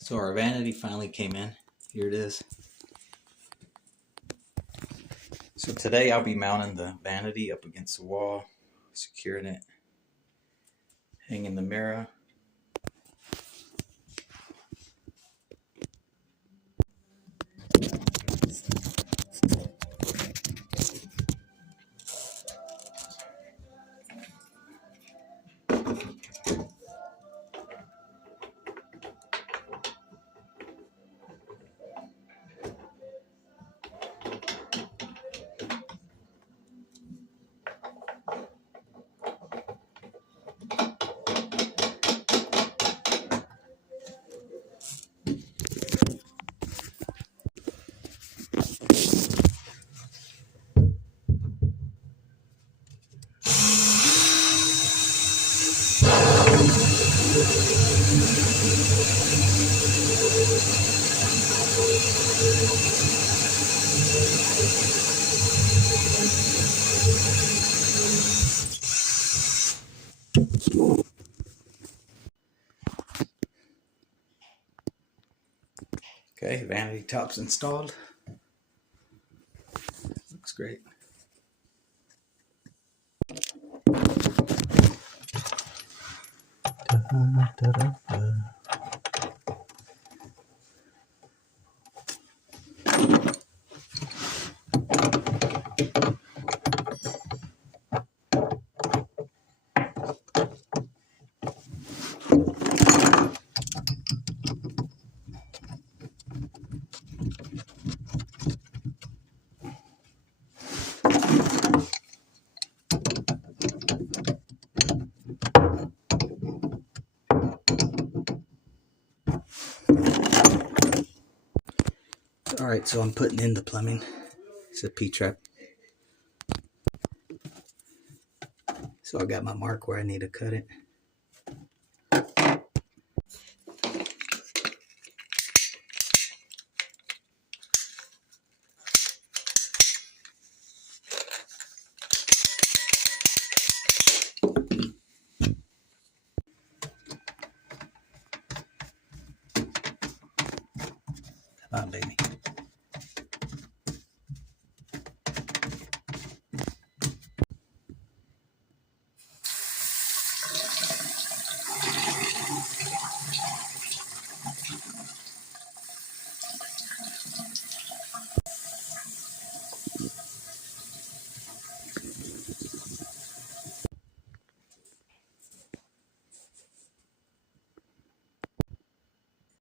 So our vanity finally came in. Here it is. So today I'll be mounting the vanity up against the wall, securing it, hanging the mirror. Okay, vanity top's installed. Looks great. Alright, so I'm putting in the plumbing. It's a P-trap. So I got my mark where I need to cut it. Come on, baby.